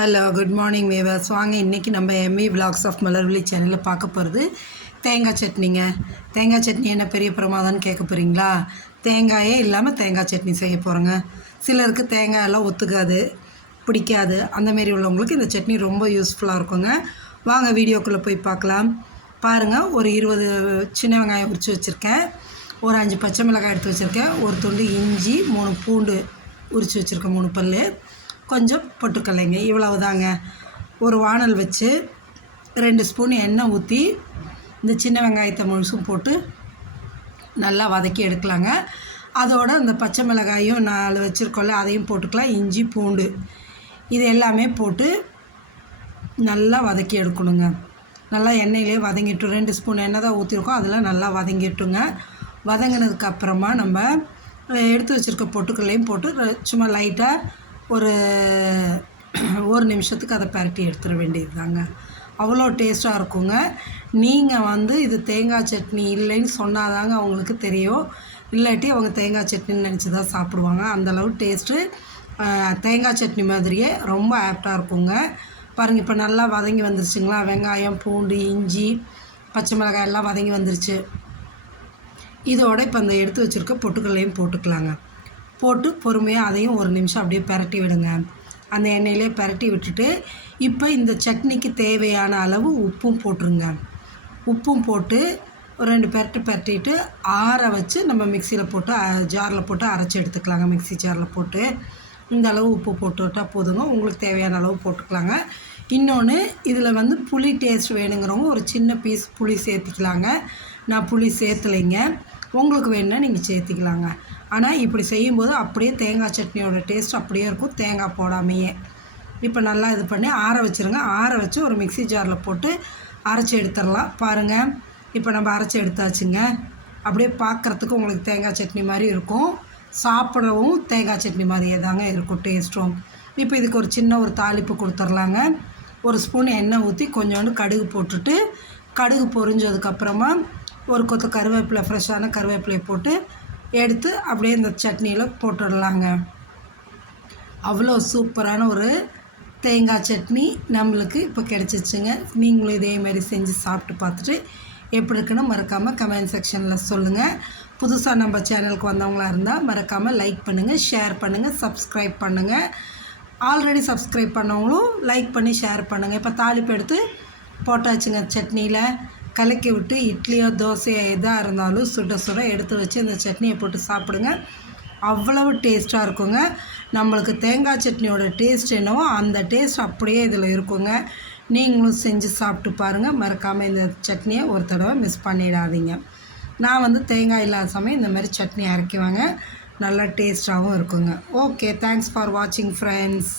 Hello good morning வேவர்ஸ் வாங்க இன்றைக்கி நம்ம எம்இ விலாக்ஸ் ஆஃப் மலர்விழி சேனலில் பார்க்க போகிறது தேங்காய் சட்னிங்க. தேங்காய் சட்னி என்ன பெரிய பிரமாதான்னு கேட்க போகிறீங்களா தேங்காயே இல்லாமல் தேங்காய் சட்னி செய்ய போகிறோங்க சிலருக்கு தேங்காய் எல்லாம் ஒத்துக்காது பிடிக்காது. அந்தமாரி உள்ளவங்களுக்கு இந்த சட்னி ரொம்ப யூஸ்ஃபுல்லாக இருக்குங்க. வாங்க வீடியோக்குள்ளே போய் பார்க்கலாம். பாருங்கள் ஒரு இருபது சின்ன வெங்காயம் உரித்து வச்சுருக்கேன். ஒரு அஞ்சு பச்சை மிளகாய் எடுத்து வச்சுருக்கேன். ஒரு துண்டு இஞ்சி மூணு பூண்டு உரித்து வச்சுருக்கேன் மூணு பல் கொஞ்சம் பொட்டுக்கல்லைங்க இவ்வளவு தாங்க ஒரு வானல் வச்சு ரெண்டு ஸ்பூன் எண்ணெய் ஊற்றி இந்த சின்ன வெங்காயத்தை முழுசும் போட்டு நல்லா வதக்கி எடுக்கலாங்க. அதோட அந்த பச்சை மிளகாயும் நாலு வச்சுருக்கோம்ல அதையும் போட்டுக்கலாம். இஞ்சி பூண்டு இது எல்லாமே போட்டு நல்லா வதக்கி எடுக்கணுங்க. நல்லா எண்ணெயிலே வதங்கிட்டோம் ரெண்டு ஸ்பூன் எண்ணெய் தான் ஊற்றிருக்கோம் அதெல்லாம் நல்லா வதங்கிட்டுங்க. வதங்கினதுக்கப்புறமா நம்ம எடுத்து வச்சுருக்க பொட்டுக்கல்லையும் போட்டு சும்மா லைட்டாக ஒரு ஒரு நிமிஷத்துக்கு அதை பரட்டி எடுத்துட வேண்டியது தாங்க அவ்வளோ டேஸ்ட்டாக இருக்குங்க. நீங்கள் வந்து இது தேங்காய் சட்னி இல்லைன்னு சொன்னாதாங்க அவங்களுக்கு தெரியும். இல்லாட்டி அவங்க தேங்காய் சட்னின்னு நினச்சி தான் சாப்பிடுவாங்க அந்தளவு டேஸ்ட்டு. தேங்காய் சட்னி மாதிரியே ரொம்ப ஆப்டாக இருக்குங்க. பாருங்கள் இப்போ நல்லா வதங்கி வந்துருச்சுங்களா? வெங்காயம் பூண்டு இஞ்சி பச்சை மிளகாய் எல்லாம் வதங்கி வந்துருச்சு. இதோட இப்போ அந்த எடுத்து வச்சுருக்க பொட்டுக்கல்லையும் போட்டுக்கலாங்க. போட்டு பொறுமையாக அதையும் ஒரு நிமிஷம் அப்படியே பிரட்டி விடுங்க. அந்த எண்ணெயிலே பிரட்டி விட்டுட்டு இப்போ இந்த சட்னிக்கு தேவையான அளவு உப்பும் போட்டுருங்க. உப்பும் போட்டு ரெண்டு பெரட்டு பரட்டிட்டு ஆற வச்சு நம்ம மிக்சியில் போட்டு ஜாரில் போட்டு அரைச்சி எடுத்துக்கலாங்க. மிக்ஸி ஜாரில் போட்டு இந்த அளவு உப்பு போட்டுவிட்டா போதுங்க. உங்களுக்கு தேவையான அளவு போட்டுக்கலாங்க. இன்னொன்று இதில் வந்து புளி டேஸ்ட் வேணுங்கிறவங்க ஒரு சின்ன பீஸ் புளி சேர்த்துக்கலாங்க. நான் புளி சேர்த்துலைங்க. உங்களுக்கு வேணுன்னா நீங்கள் சேர்த்திக்கலாங்க. ஆனால் இப்படி செய்யும்போது அப்படியே தேங்காய் சட்னியோட டேஸ்ட் அப்படியே இருக்கும் தேங்காய் போடாமையே. இப்போ நல்லா இது பண்ணி ஆற வச்சுருங்க. ஆற வச்சு ஒரு மிக்ஸி ஜாரில் போட்டு அரைச்சி எடுத்துடலாம். பாருங்கள் இப்போ நம்ம அரைச்சி எடுத்தாச்சுங்க. அப்படியே பார்க்குறதுக்கு உங்களுக்கு தேங்காய் சட்னி மாதிரி இருக்கும். சாப்பிடவும் தேங்காய் சட்னி மாதிரியே தாங்க இருக்கும் டேஸ்ட்டும் இப்போ இதுக்கு ஒரு சின்ன ஒரு தாளிப்பு கொடுத்துர்லாங்க ஒரு ஸ்பூன் எண்ணெய் ஊற்றி கொஞ்சோண்டு கடுகு போட்டுட்டு கடுகு பொரிஞ்சதுக்கப்புறமா ஒரு கொத்து கருவேப்பிலை ஃப்ரெஷ்ஷான கருவேப்பிலையை போட்டு எடுத்து அப்படியே இந்த சட்னியில் போட்டுடலாங்க. அவ்வளோ சூப்பரான ஒரு தேங்காய் சட்னி நம்மளுக்கு இப்போ கிடச்சிச்சுங்க. நீங்களும் இதே மாதிரி செஞ்சு சாப்பிட்டு பார்த்துட்டு எப்படி இருக்குன்னு மறக்காமல் கமெண்ட் செக்ஷனில் சொல்லுங்கள் புதுசாக நம்ம சேனலுக்கு வந்தவங்களா இருந்தால் மறக்காமல் லைக் பண்ணுங்கள் ஷேர் பண்ணுங்கள் சப்ஸ்கிரைப் பண்ணுங்கள் ஆல்ரெடி சப்ஸ்கிரைப் பண்ணவங்களும் லைக் பண்ணி ஷேர் பண்ணுங்கள் இப்போ தாளிப்பு எடுத்து போட்டாச்சுங்க சட்னியில் கலக்கி விட்டு இட்லியோ தோசையோ எதாக இருந்தாலும் சுட சுட எடுத்து வச்சு இந்த சட்னியை போட்டு சாப்பிடுங்க. அவ்வளவு டேஸ்ட்டாக இருக்குங்க. நம்மளுக்கு தேங்காய் சட்னியோட டேஸ்ட் என்னவோ அந்த டேஸ்ட் அப்படியே இதில் இருக்குங்க. நீங்களும் செஞ்சு சாப்பிட்டு பாருங்கள் மறக்காமல் இந்த சட்னியை ஒரு தடவை மிஸ் பண்ணிடாதீங்க. நான் வந்து தேங்காய் இல்லாத சமயம் இந்த மாதிரி சட்னி அரைக்குவாங்க. நல்லா டேஸ்ட்டாகவும் இருக்குங்க. ஓகே தேங்க்ஸ் ஃபார் வாட்சிங் ஃப்ரெண்ட்ஸ்